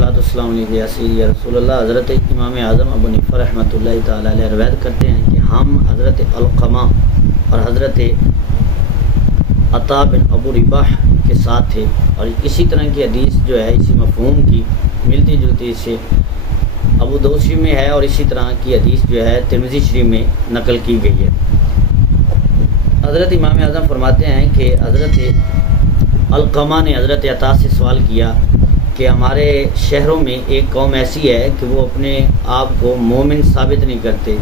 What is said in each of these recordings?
الصلاۃ والسلام علیہ یا رسول اللہ حضرت امام اعظم ابو حنیفہ رحمۃ اللہ تعالی علیہ روایت کرتے ہیں کہ ہم حضرت علقمہ اور حضرت عطا بن ابو رباح کے ساتھ تھے، اور اسی طرح کی حدیث جو ہے اسی مفہوم کی ملتی جلتی سے ابو داؤد شریف میں ہے، اور اسی طرح کی حدیث جو ہے ترمذی شریف میں نقل کی گئی ہے۔ حضرت امام اعظم فرماتے ہیں کہ حضرت علقمہ نے حضرت عطا سے سوال کیا کہ ہمارے شہروں میں ایک قوم ایسی ہے کہ وہ اپنے آپ کو مومن ثابت نہیں کرتے،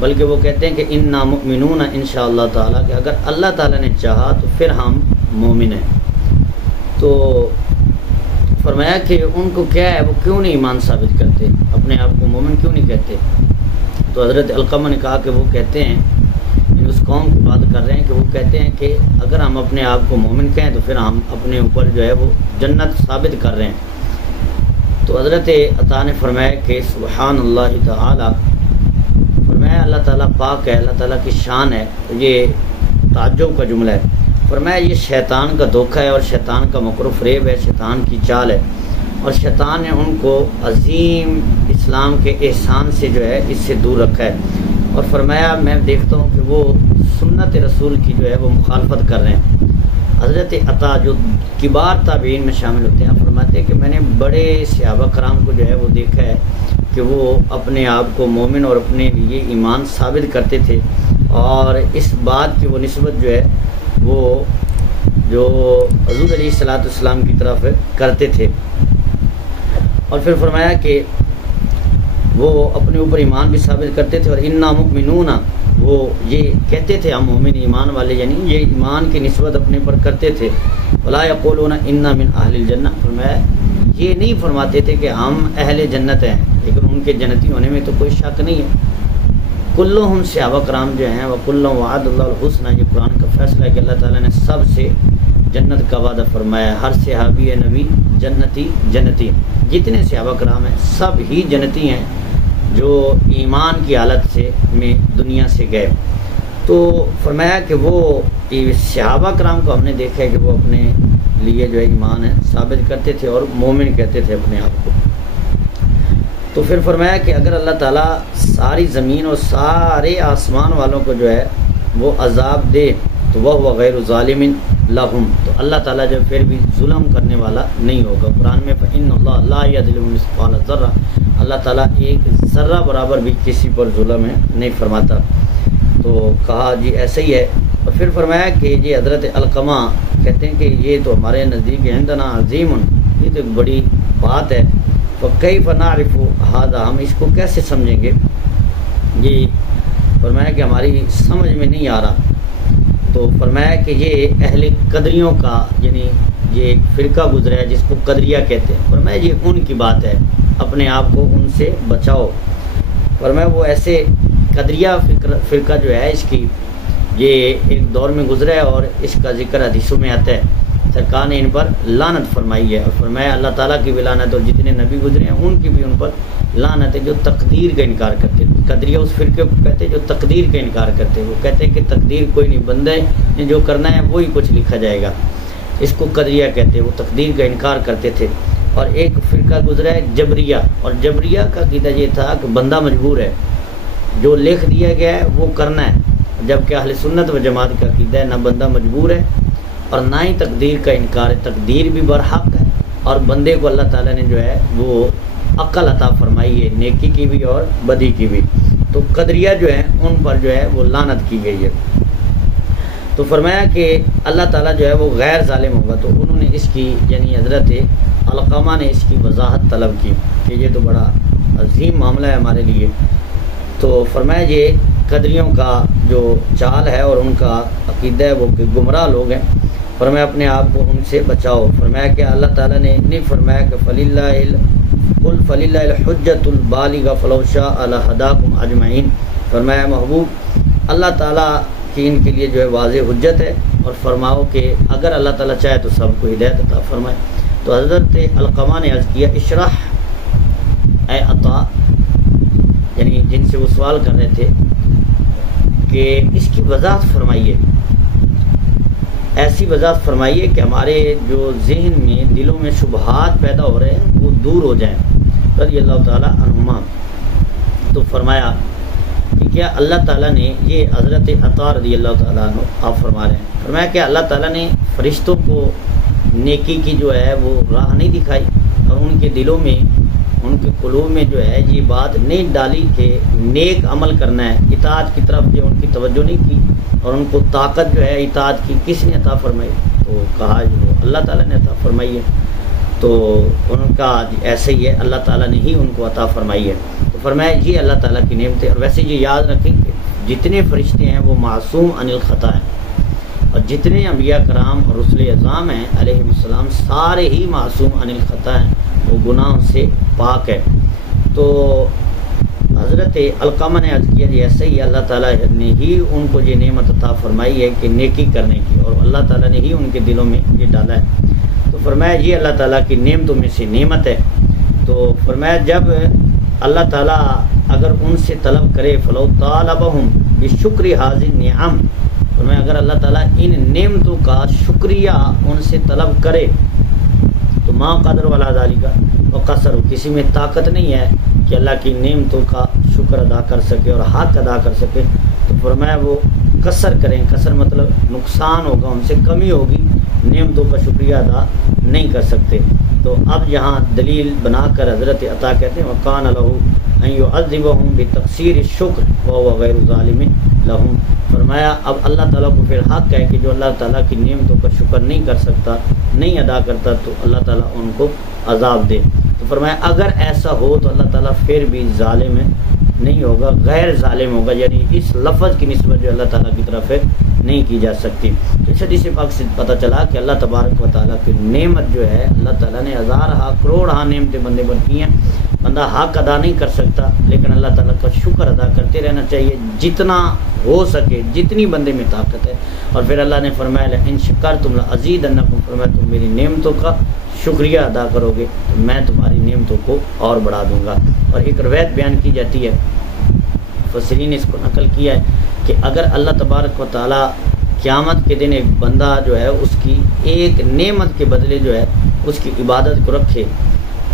بلکہ وہ کہتے ہیں کہ انا مؤمنون انشاءاللہ تعالیٰ، کہ اگر اللہ تعالیٰ نے چاہا تو پھر ہم مومن ہیں۔ تو فرمایا کہ ان کو کیا ہے، وہ کیوں نہیں ایمان ثابت کرتے، اپنے آپ کو مومن کیوں نہیں کہتے؟ تو حضرت علقمہ نے کہا کہ وہ کہتے ہیں، اس قوم کی بات کر رہے ہیں کہ وہ کہتے ہیں کہ اگر ہم اپنے آپ کو مومن کہیں تو پھر ہم اپنے اوپر جو ہے وہ جنت ثابت کر رہے ہیں۔ تو حضرت عطا نے فرمایا کہ سبحان اللہ تعالی، فرمایا اللہ تعالیٰ پاک ہے، اللہ تعالیٰ کی شان ہے۔ یہ تعجب کا جملہ ہے۔ فرمایا یہ شیطان کا دھوکہ ہے اور شیطان کا مکر و فریب ہے، شیطان کی چال ہے، اور شیطان نے ان کو عظیم اسلام کے احسان سے جو ہے اس سے دور رکھا ہے۔ اور فرمایا میں دیکھتا ہوں کہ وہ سنت رسول کی جو ہے وہ مخالفت کر رہے ہیں۔ حضرت عطا جو کبار تابعین میں شامل ہوتے ہیں، فرماتے ہیں کہ میں نے بڑے صحابہ کرام کو جو ہے وہ دیکھا ہے کہ وہ اپنے آپ کو مومن اور اپنے لیے ایمان ثابت کرتے تھے، اور اس بات کی وہ نسبت جو ہے وہ جو حضور علیہ الصلوۃ والسلام کی طرف کرتے تھے۔ اور پھر فرمایا کہ وہ اپنے اوپر ایمان بھی ثابت کرتے تھے، اور انا مؤمنون، وہ یہ کہتے تھے ہم مومن ایمان والے، یعنی یہ ایمان کی نسبت اپنے پر کرتے تھے۔ ولا یقولون انا من اہل الجنہ، فرمایا یہ نہیں فرماتے تھے کہ ہم اہل جنت ہیں، لیکن ان کے جنتی ہونے میں تو کوئی شک نہیں ہے۔ کلہم صحابہ کرام جو ہیں وہ کلہم وعد اللہ الحسنہ، یہ قرآن کا فیصلہ ہے کہ اللہ تعالیٰ نے سب سے جنت کا وعدہ فرمایا ہے۔ ہر صحابی نبی جنتی، جتنے صحابہ کرام ہیں سب ہی جنتی ہیں جو ایمان کی حالت سے میں دنیا سے گئے۔ تو فرمایا کہ وہ صحابہ کرام کو ہم نے دیکھا ہے کہ وہ اپنے لیے جو ہے ایمان ہے ثابت کرتے تھے اور مومن کہتے تھے اپنے آپ کو۔ تو پھر فرمایا کہ اگر اللہ تعالیٰ ساری زمین اور سارے آسمان والوں کو جو ہے وہ عذاب دے تو وہ غیر ظالم لہم، تو اللہ تعالیٰ جو پھر بھی ظلم کرنے والا نہیں ہوگا۔ قرآن میں فإن اللہ لا یظلم مثقال ذرہ، اللہ تعالیٰ ایک ذرہ برابر بھی کسی پر ظلم نہیں فرماتا۔ تو کہا جی ایسا ہی ہے۔ اور پھر فرمایا کہ یہ حضرت علقمہ کہتے ہیں کہ یہ تو ہمارے نزدیک عندنا عظیم، یہ تو ایک بڑی بات ہے۔ فکیف نعرف ھذا، ہم اس کو کیسے سمجھیں گے؟ یہ فرمایا کہ ہماری سمجھ میں نہیں آ رہا۔ تو فرمایا کہ یہ اہل قدریوں کا، یعنی یہ ایک فرقہ گزرا ہے جس کو قدریہ کہتے ہیں، فرمایا یہ ان کی بات ہے، اپنے آپ کو ان سے بچاؤ۔ فرمایا وہ ایسے قدریہ فرقہ جو ہے اس کی یہ ایک دور میں گزرا ہے، اور اس کا ذکر حدیثوں میں آتا ہے، سرکار نے ان پر لعنت فرمائی ہے۔ اور فرمایا اللہ تعالیٰ کی بھی لعنت، اور جتنے نبی گزرے ہیں ان کی بھی ان پر لعنت ہے جو تقدیر کا انکار کرتے۔ قدریہ اس فرقے کو کہتے ہیں جو تقدیر کا انکار کرتے، وہ کہتے ہیں کہ تقدیر کوئی نہیں، بندے نے جو کرنا ہے وہی کچھ لکھا جائے گا، اس کو قدریہ کہتے ہیں۔ وہ تقدیر کا انکار کرتے تھے۔ اور ایک فرقہ گزرا ہے جبریہ، اور جبریہ کا عقیدہ یہ تھا کہ بندہ مجبور ہے، جو لکھ دیا گیا ہے وہ کرنا ہے، جبکہ اہل سنت و جماعت کا عقیدہ ہے نہ بندہ مجبور ہے اور نہ ہی تقدیر کا انکار ہے، تقدیر بھی برحق ہے، اور بندے کو اللہ تعالیٰ نے جو ہے وہ عقل عطا فرمائی ہے، نیکی کی بھی اور بدی کی بھی۔ تو قدریہ جو ہیں ان پر جو ہے وہ لعنت کی گئی ہے۔ تو فرمایا کہ اللہ تعالیٰ جو ہے وہ غیر ظالم ہوگا، تو انہوں نے اس کی، یعنی حضرت علقمہ نے اس کی وضاحت طلب کی کہ یہ تو بڑا عظیم معاملہ ہے ہمارے لیے۔ تو فرمایا یہ قدریوں کا جو چال ہے اور ان کا عقیدہ ہے وہ گمراہ لوگ ہیں، فرمایا اپنے آپ کو ان سے بچاؤ۔ فرمایا کہ اللہ تعالیٰ نے نہیں فرمایا کہ قل فللہ الحجۃ البالغہ فلو شاء لہداکم اجمعین، فرمایا محبوب اللہ تعالیٰ کی ان کے لیے جو ہے واضح حجت ہے، اور فرماؤ کہ اگر اللہ تعالیٰ چاہے تو سب کو ہدایت عطا فرمائے۔ تو حضرت علقمہ نے عرض کیا اشرح اے عطا، یعنی جن سے وہ سوال کر رہے تھے کہ اس کی وضاحت فرمائیے۔ ایسی وضاحت فرمائیے کہ ہمارے جو ذہن میں دلوں میں شبہات پیدا ہو رہے ہیں وہ دور ہو جائیں رضی اللہ تعالیٰ عنہما۔ تو فرمایا کہ کیا اللہ تعالیٰ نے، یہ حضرت عطا رضی اللہ تعالیٰ عنہ آپ فرما رہے ہیں، فرمایا کہ اللہ تعالیٰ نے فرشتوں کو نیکی کی جو ہے وہ راہ نہیں دکھائی اور ان کے دلوں میں، ان کے قلوب میں جو ہے یہ بات نہیں ڈالی کہ نیک عمل کرنا ہے، اطاعت کی طرف جو ان کی توجہ نہیں کی، اور ان کو طاقت جو ہے اطاعت کی کس نے عطا فرمائی؟ تو کہا جو اللہ تعالیٰ نے عطا فرمائی ہے۔ تو ان کا ایسے ہی ہے، اللہ تعالیٰ نے ہی ان کو عطا فرمائی ہے۔ تو فرمایا یہ اللہ تعالیٰ کی نعمت ہے۔ اور ویسے یہ یاد رکھیں کہ جتنے فرشتے ہیں وہ معصوم عن الخطا ہیں، اور جتنے انبیاء کرام اور رسل اعظام ہیں علیہ السلام سارے ہی معصوم عن الخطا ہیں، وہ گناہوں سے پاک ہے۔ تو حضرت علقمہ نے عرض کیا جی ایسے ہی اللہ تعالیٰ نے ہی ان کو یہ نعمت عطا فرمائی ہے کہ نیکی کرنے کی، اور اللہ تعالیٰ نے ہی ان کے دلوں میں یہ ڈالا ہے۔ تو فرمایا یہ اللہ تعالیٰ کی نعمتوں میں سے نعمت ہے۔ تو فرمایا جب اللہ تعالیٰ اگر ان سے طلب کرے فلو طالبہم بشکر حاضر نعم، فرمایا اگر اللہ تعالیٰ ان نعمتوں کا شکریہ ان سے طلب کرے تو ما قدر والا ذالک و قصر، کسی میں طاقت نہیں ہے کہ اللہ کی نعمتوں کا شکر ادا کر سکے اور حق ادا کر سکے، تو فرمایا وہ قصر کریں، قصر مطلب نقصان ہوگا، ان سے کمی ہوگی، نعمتوں کا شکریہ ادا نہیں کر سکتے۔ تو اب یہاں دلیل بنا کر حضرت عطا کہتے ہیں وَقَانَ لَهُ أَن يُعَذِّبَهُم بِتَقْصِيرِ الشُّكْرِ وَهُوَ غَيْرُ ظَالِمٍ لَهُم، فرمایا اب اللہ تعالیٰ کو پھر حق ہے کہ جو اللہ تعالیٰ کی نعمتوں کا شکر نہیں کر سکتا، نہیں ادا کرتا، تو اللہ تعالیٰ ان کو عذاب دے۔ تو فرمایا اگر ایسا ہو تو اللہ تعالیٰ پھر بھی ظالم نہیں ہوگا، غیر ظالم ہوگا، یعنی اس لفظ کی نسبت جو اللہ تعالیٰ کی طرف ہے نہیں کی جا سکتی۔ تو اس حدیث پاک سے پتہ چلا کہ اللہ تبارک و تعالیٰ کی نعمت جو ہے اللہ تعالیٰ نے ہزار کروڑ نعمتیں بندے پر کی ہیں، بندہ حق ادا نہیں کر سکتا، لیکن اللہ تعالیٰ کا شکر ادا کرتے رہنا چاہیے جتنا ہو سکے، جتنی بندے میں طاقت ہے۔ اور پھر اللہ نے فرمایا لئن شکرتم لازیدنکم، فرمایا تم میری نعمتوں کا شکریہ ادا کرو گے تو میں تمہاری نعمتوں کو اور بڑھا دوں گا۔ اور ایک روایت بیان کی جاتی ہے، مفسرین نے اس کو نقل کیا ہے کہ اگر اللہ تبارک و تعالیٰ قیامت کے دن ایک بندہ جو ہے اس کی ایک نعمت کے بدلے جو ہے اس کی عبادت کو رکھے،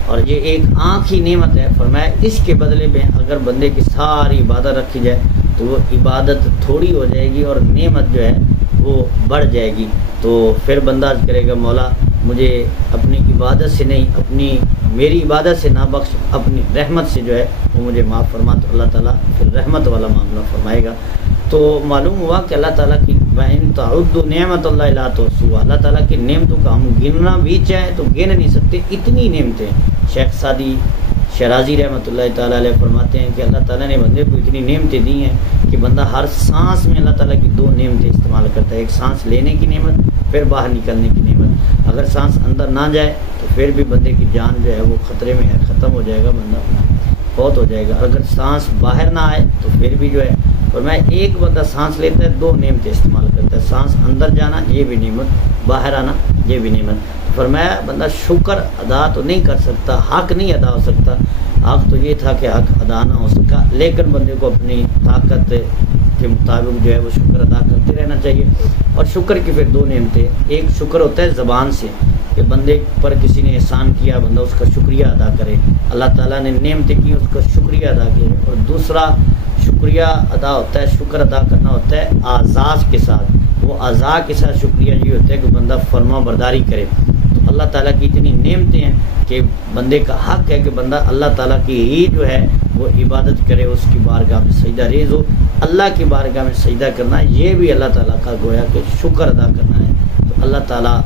اور یہ ایک آنکھ ہی نعمت ہے، فرمایا اس کے بدلے میں اگر بندے کی ساری عبادت رکھی جائے تو وہ عبادت تھوڑی ہو جائے گی اور نعمت جو ہے وہ بڑھ جائے گی۔ تو پھر بندہ عرض کرے گا مولا مجھے اپنی عبادت سے نہیں، میری عبادت سے نہ بخش، اپنی رحمت سے جو ہے وہ مجھے معاف فرما، تو اللہ تعالیٰ پھر رحمت والا معاملہ فرمائے گا۔ تو معلوم ہوا کہ اللہ تعالیٰ کی وَإِن تَعُدُّوا نِعْمَتَ اللَّهِ لَا تُحْصُوهَا، اللہ تعالیٰ کی نعمتوں کا ہم گننا بھی چاہیں تو گن نہیں سکتے، اتنی نعمتیں۔ شیخ سعدی شیرازی رحمۃ اللہ تعالیٰ علیہ فرماتے ہیں کہ اللہ تعالیٰ نے بندے کو اتنی نعمتیں دی ہیں کہ بندہ ہر سانس میں اللہ تعالیٰ کی دو نعمتیں استعمال کرتا ہے، ایک سانس لینے کی نعمت، پھر باہر نکلنے کی نعمت۔ اگر سانس اندر نہ جائے تو پھر بھی بندے کی جان جو ہے وہ خطرے میں ہے، ختم ہو جائے گا، بندہ فوت ہو جائے گا۔ اگر سانس باہر نہ آئے تو پھر بھی جو ہے، اور میں ایک بندہ سانس لیتا ہے دو نعمتیں استعمال کرتا ہے، سانس اندر جانا یہ بھی نعمت، باہر آنا یہ بھی نعمت۔ فرمایا بندہ شکر ادا تو نہیں کر سکتا، حق نہیں ادا ہو سکتا، حق تو یہ تھا کہ حق ادا نہ ہو سکا، لیکن بندے کو اپنی طاقت کے مطابق جو ہے وہ شکر ادا کرتے رہنا چاہیے۔ اور شکر کی پھر دو نعمتیں، ایک شکر ہوتا ہے زبان سے کہ بندے پر کسی نے احسان کیا، بندہ اس کا شکریہ ادا کرے، اللہ تعالیٰ نے نعمتیں کی اس کا شکریہ ادا کرے۔ اور دوسرا شکریہ ادا ہوتا ہے، شکر ادا کرنا ہوتا ہے اعضاء کے ساتھ، وہ اعضاء کے ساتھ شکریہ یہ ہوتا ہے کہ بندہ فرما برداری کرے۔ تو اللہ تعالیٰ کی اتنی نعمتیں ہیں کہ بندے کا حق ہے کہ بندہ اللہ تعالیٰ کی ہی جو ہے وہ عبادت کرے، اس کی بارگاہ میں سجدہ ریز ہو۔ اللہ کی بارگاہ میں سجدہ کرنا یہ بھی اللہ تعالیٰ کا گویا کہ شکر ادا کرنا ہے۔ تو اللہ تعالیٰ